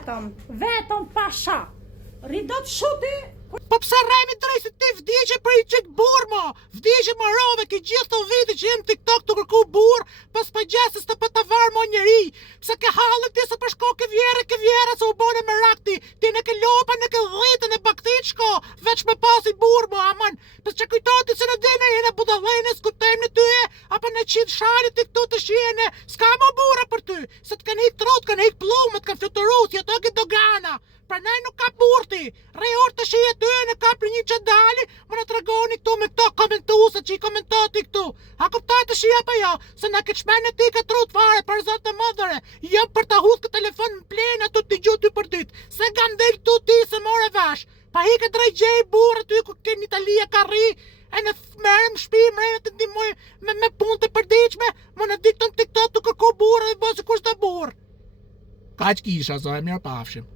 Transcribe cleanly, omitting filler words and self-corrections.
vetëm pasha. Ridot shuti. Po pse rremi drejt se ti vdiqe për i qik burr mo. Vdiqe më rove ki gjithë të viti që jem TikTok të kërku burr, pas pa gjesës të pëta varë mo njeri. Pse ke halën ti se përshko ke vjera se u bone me rakti. Ti në ke lopa, në ke dhitën e baktit shko, veç me pasi burr mo, aman. Pse që kujtoti se në dine jene budallene, skutem në tyje, apo në qitë shari ti këtu të shiene, s'ka mo burra për ty, se të kanë hik trut, kanë hik plumet, kanë fluturus, jeto ki dogana. Pranaj nuk ka burti, rejor të shije ty në ka për një që dali, më në tregoni këtu me këto komentuese që i komentoti këtu. A kuptaj të shije pa jo, se në këtë shmene ti ka trut fare për zotë të mëdhëre, jo për të hudhë këtë telefon në plenë ato t'i gjuti për dit, se kam del këtu ti se more vash, pa hi këtë drejgjej burë ty ku ke një Italia ka ri, e në merem shpi, mrejnë të ndimoj me punë të përdiqme, më në diktën TikTok të kërku burë dhe bëzë kush të burë. Ka që kisha, zoj, mirë pafshim.